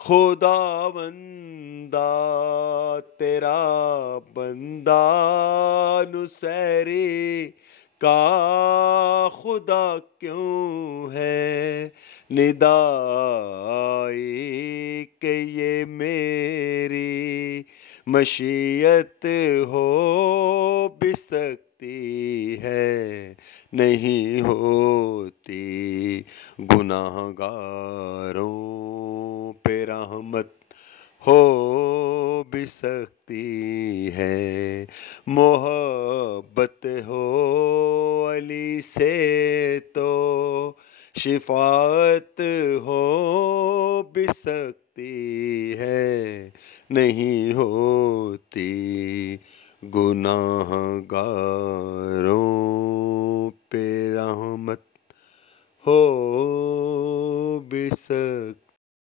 خداوندا تیرا بندہ نصیری کا خدا کیوں ہے ندائی کہ یہ میری مشیت ہو بھی سکتی ہے نہیں ہوتی گناہ گاروں پہ رحمت ہو بھی سکتی ہے محبت ہو علی سے تو شفاعت ہو بھی سکتی ہے نہیں ہوتی گناہ گاروں پہ رحمت ہو بھی سکتی